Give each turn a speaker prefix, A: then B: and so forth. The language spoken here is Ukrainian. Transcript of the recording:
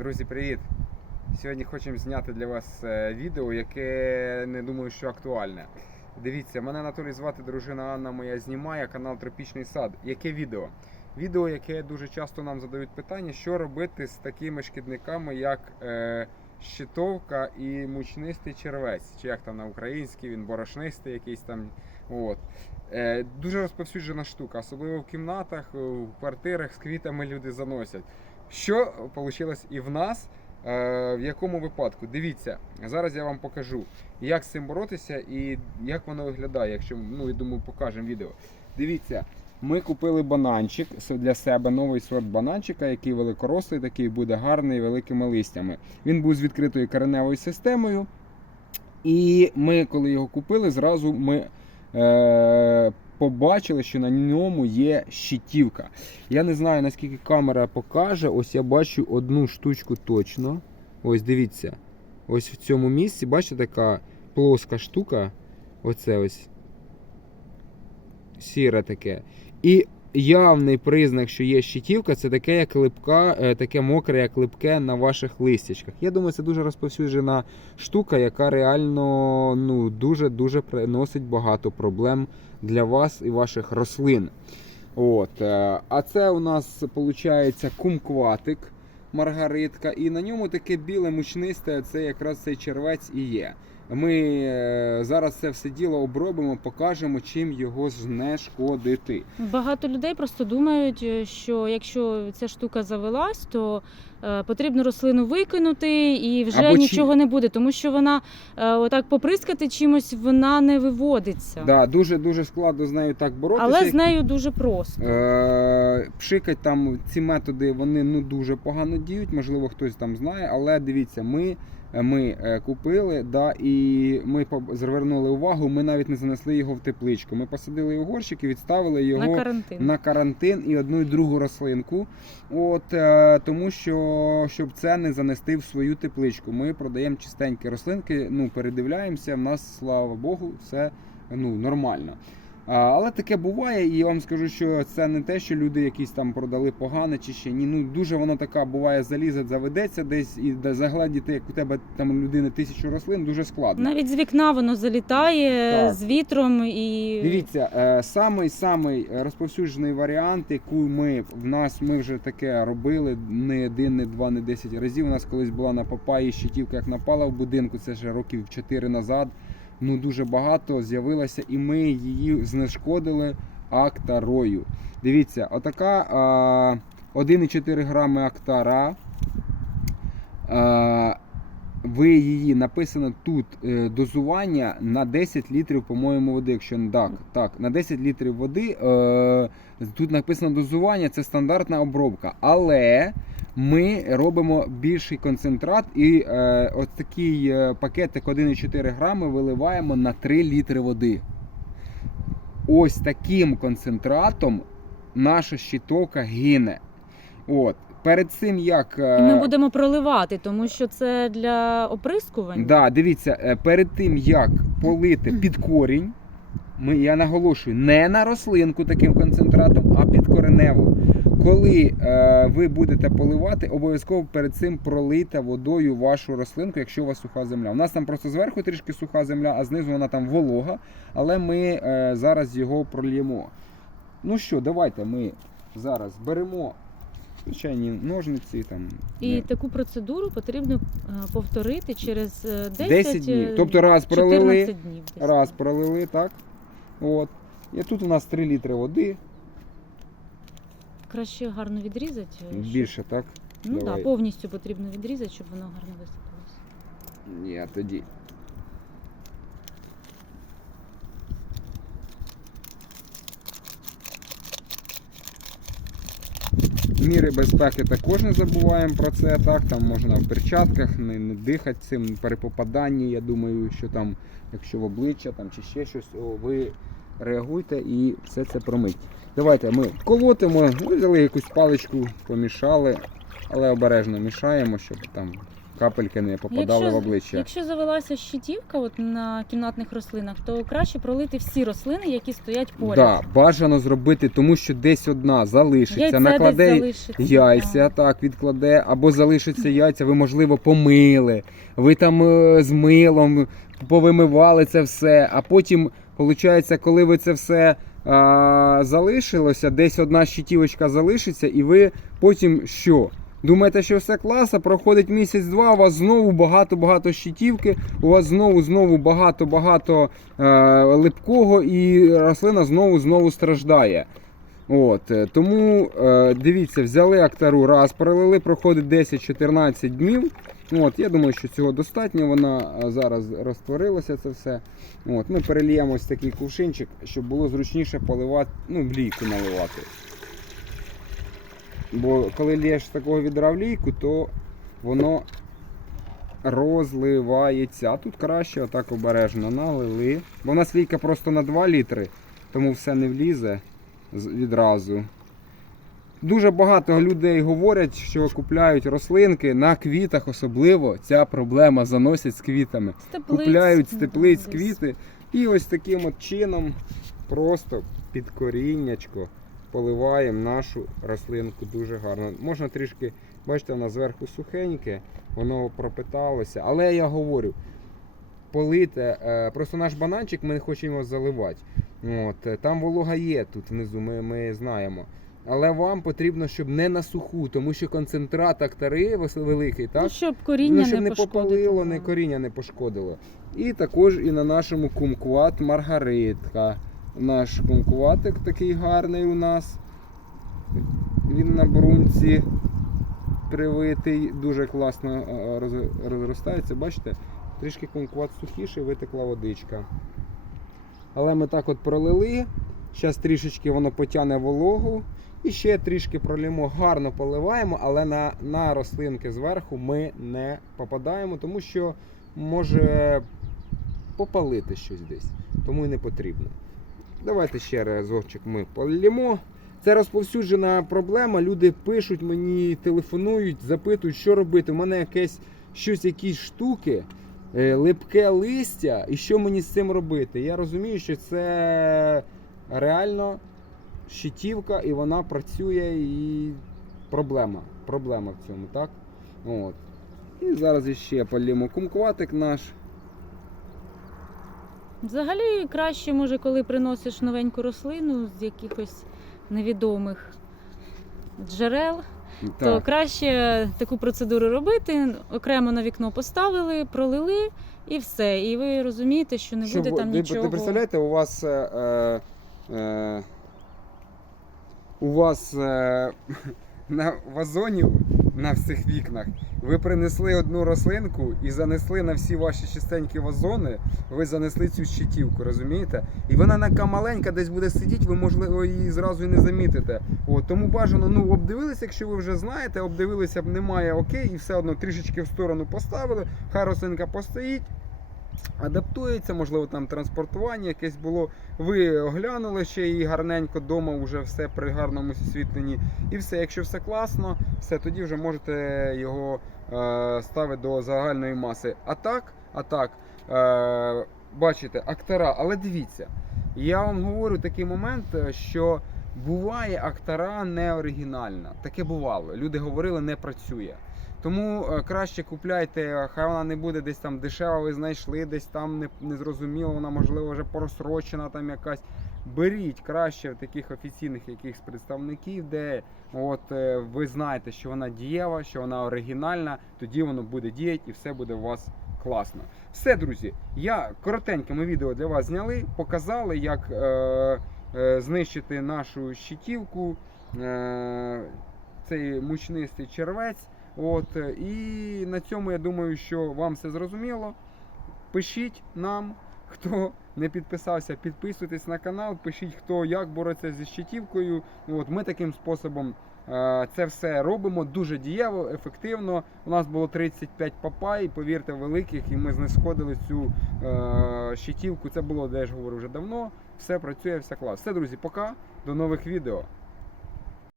A: Друзі, привіт! Сьогодні хочемо зняти для вас е, відео, яке не думаю, що актуальне. Дивіться, мене Анатолій звати, дружина Анна моя знімає канал Тропічний сад. Яке відео? Відео, яке дуже часто нам задають питання, що робити з такими шкідниками, як е, щитовка і мучнистий червець, чи як там на українській, він борошнистий якийсь там. От. Е, дуже розповсюджена штука, особливо в кімнатах, в квартирах з квітами люди заносять. Що вийшло і в нас? Е, в якому випадку? Дивіться, зараз я вам покажу, як з цим боротися і як воно виглядає, якщо ну я думаю, покажемо відео. Дивіться, ми купили бананчик для себе, новий сорт бананчика, який великорослий, такий буде гарний, великими листями. Він був з відкритою кореневою системою. І ми, коли його купили, зразу ми е, побачили, що на ньому є щитівка. Я не знаю, наскільки камера покаже. Ось я бачу одну штучку точно. Ось дивіться. Ось в цьому місці, бачите, така плоска штука. Оце ось. Сіре таке. І явний признак, що є щитівка, це таке, як липка, е, таке мокре, як липке на ваших листячках. Я думаю, це дуже розповсюджена штука, яка реально ну, дуже-дуже приносить багато проблем для вас і ваших рослин. От. е, А це у нас виходить кумкватик, маргаритка, і на ньому таке біле мучнисте, це якраз цей червець і є. Ми е, зараз це все діло обробимо, покажемо, чим його знешкодити.
B: Багато людей просто думають, е, що якщо ця штука завелась, то е, потрібно рослину викинути і вже
A: Або чи-
B: нічого не буде, тому що вона отак поприскати чимось вона не виводиться.
A: Да, дуже дуже складно з нею так боротися.
B: Але
A: як-
B: з нею дуже просто.
A: Пшикать там ці методи вони ну дуже погано діють. Можливо, хтось там знає, але дивіться, ми. Ми е, купили, да, і ми звернули увагу. Ми навіть не занесли його в тепличку. Ми посадили його горщик і відставили його
B: На карантин.
A: на карантин і одну і другу рослинку. От е, тому, що щоб це не занести в свою тепличку. Ми продаємо чистенькі рослинки. Ну передивляємося. В нас, слава Богу, все ну нормально. Але таке буває, і я вам скажу, що це не те, що люди якісь там продали погане чи ще ні. Ну дуже воно така буває, залізе, заведеться десь і де загледіти, як у тебе там людини тисячу рослин, дуже складно.
B: Навіть з вікна воно залітає
A: Так.
B: з вітром і
A: Дивіться, е, самий самий розповсюджений варіант, яку ми в нас ми вже таке робили не один, не два, не десять разів. У нас колись була на папаї щитівка, як напала в будинку. Це ще років 4 назад. Ну дуже багато з'явилося, і ми її знешкодили актарою. Дивіться, отака а, 1,4 грами актара. Ви її написано тут е, дозування на 10 літрів, по-моєму, води. Якщо не так, так, на 10 літрів води е, тут написано дозування, це стандартна обробка. Але ми робимо більший концентрат і е, от такий пакетик 1,4 грами виливаємо на 3 літри води. Ось таким концентратом наша щитовка гине. От. Перед цим як. е,
B: І ми будемо проливати, тому що це для оприскування.
A: Да, дивіться, е, перед тим як полити під корінь, ми, я наголошую, не на рослинку таким концентратом, а під кореневу. Коли е, ви будете поливати, обов'язково перед цим пролийте водою вашу рослинку, якщо у вас суха земля. У нас там просто зверху трішки суха земля, а знизу вона там волога, але ми е, зараз його прольємо. Ну що, давайте ми зараз беремо звичайні ножниці. Там,
B: І
A: не-
B: таку процедуру потрібно е, повторити через е, 10,
A: 10 днів.
B: е,
A: Тобто раз
B: 14
A: пролили,
B: днів. десь.
A: раз пролили, так. От. І тут у нас 3 літри води,
B: Краще гарно відрізати. щоб-
A: більше, так?
B: Ну так,
A: Давай.
B: да, повністю потрібно відрізати, щоб воно гарно висипалося.
A: Ні, тоді. Міри безпеки також не забуваємо про це. Так, там можна в перчатках не, не дихати цим при попаданні. Я думаю, що там, якщо в обличчя там, чи ще щось, ви реагуйте і все це промить. Давайте ми колотимо, ми взяли якусь паличку, помішали, але обережно мішаємо, щоб там капельки не попадали в обличчя.
B: якщо завелася щитівка от на кімнатних рослинах, то краще пролити всі рослини, які стоять поряд.
A: Да, бажано зробити, тому що десь одна залишиться,
B: Яйце
A: накладе
B: залишиться.
A: яйця, так, відкладе, або залишаться яйця, ви, можливо, помили, ви там е, з милом повимивали це все, а потім, виходить, коли ви це все а, залишилося, десь одна щитівочка залишиться, і ви потім що? Думаєте, що все класно, проходить місяць-два, у вас знову багато-багато щитівки, у вас знову знову багато-багато е, липкого, і рослина знову знову страждає. От, е, тому е, дивіться, взяли актару раз, пролили, проходить 10-14 днів. От, я думаю, що цього достатньо. Вона е, зараз розтворилася це все. От, ми переліємо ось такий кувшинчик, щоб було зручніше поливати, ну, в лійку наливати. Бо коли лєш з такого відра в лійку, то воно розливається. А тут краще отак обережно налили. Бо в нас лійка просто на 2 літри, тому все не влізе відразу. Дуже багато людей говорять, що купляють рослинки на квітах, особливо ця проблема заносять з квітами.
B: З теплиць,
A: Купляють з
B: ну,
A: теплиць квіти і ось таким от чином просто під коріннячко поливаємо нашу рослинку дуже гарно. Можна трішки, бачите, вона зверху сухеньке, воно пропиталося. Але я говорю, полите, е, просто наш бананчик ми не хочемо його заливати. От, е, там волога є тут внизу, ми, ми знаємо. Але вам потрібно, щоб не на суху, тому що концентрат актари великий, так?
B: Ну, щоб коріння
A: ну, щоб
B: не,
A: не попалило, не коріння не пошкодило. І також і на нашому кумкват Маргаритка. Наш кумкватик такий гарний у нас. Він на брунці привитий, дуже класно е, розростається. Бачите, трішки кумкват сухіший, витекла водичка. Але ми так от пролили. Зараз трішечки воно потягне вологу. І ще трішки пролємо, гарно поливаємо, але на, на рослинки зверху ми не попадаємо, тому що може попалити щось десь. Тому і не потрібно. Давайте ще разочок ми полємо. Це розповсюджена проблема. Люди пишуть мені, телефонують, запитують, що робити. У мене якесь щось, якісь штуки, е, липке листя, і що мені з цим робити. Я розумію, що це реально щитівка, і вона працює, і проблема. Проблема в цьому, так? От. І зараз іще полємо кумкватик наш.
B: Взагалі краще, може, коли приносиш новеньку рослину з якихось невідомих джерел, то краще таку процедуру робити. Окремо на вікно поставили, пролили і все. І ви розумієте, що не буде
A: Щоб-
B: там
A: ви,
B: нічого.
A: Ви представляєте, у вас. Е, е, у вас е, на вазоні на всіх вікнах ви принесли одну рослинку і занесли на всі ваші чистенькі вазони, ви занесли цю щитівку, розумієте? І вона така маленька десь буде сидіти, ви можливо її зразу і не замітите. От, тому бажано, ну обдивилися, якщо ви вже знаєте, обдивилися б немає окей, і все одно трішечки в сторону поставили, хай рослинка постоїть. Адаптується, можливо, там транспортування якесь було. Ви оглянули ще її гарненько вдома, вже все при гарному освітленні. І все, якщо все класно, все тоді вже можете його е, ставити до загальної маси. А так, а так, е, бачите, актора, але дивіться, я вам говорю такий момент, е, що буває актора не оригінальна. Таке бувало. Люди говорили, не працює. Тому е, краще купляйте, хай вона не буде десь там дешева, ви знайшли, десь там не, не вона можливо вже просрочена там якась. Беріть краще таких офіційних якихось представників, де от е, ви знаєте, що вона дієва, що вона оригінальна, тоді воно буде діяти і все буде у вас класно. Все, друзі, я коротеньке ми відео для вас зняли, показали, як е, е, знищити нашу щитівку, е, цей мучнистий червець. От, е, і на цьому я думаю, що вам все зрозуміло. Пишіть нам, хто не підписався, підписуйтесь на канал, пишіть, хто як бореться зі щитівкою. От, ми таким способом е, це все робимо дуже дієво, ефективно. У нас було 35 папай, повірте, великих, і ми знешкодили цю е, щитівку. Це було, де я ж говорю, вже давно. Все працює, все клас. Все, друзі, пока. До нових відео.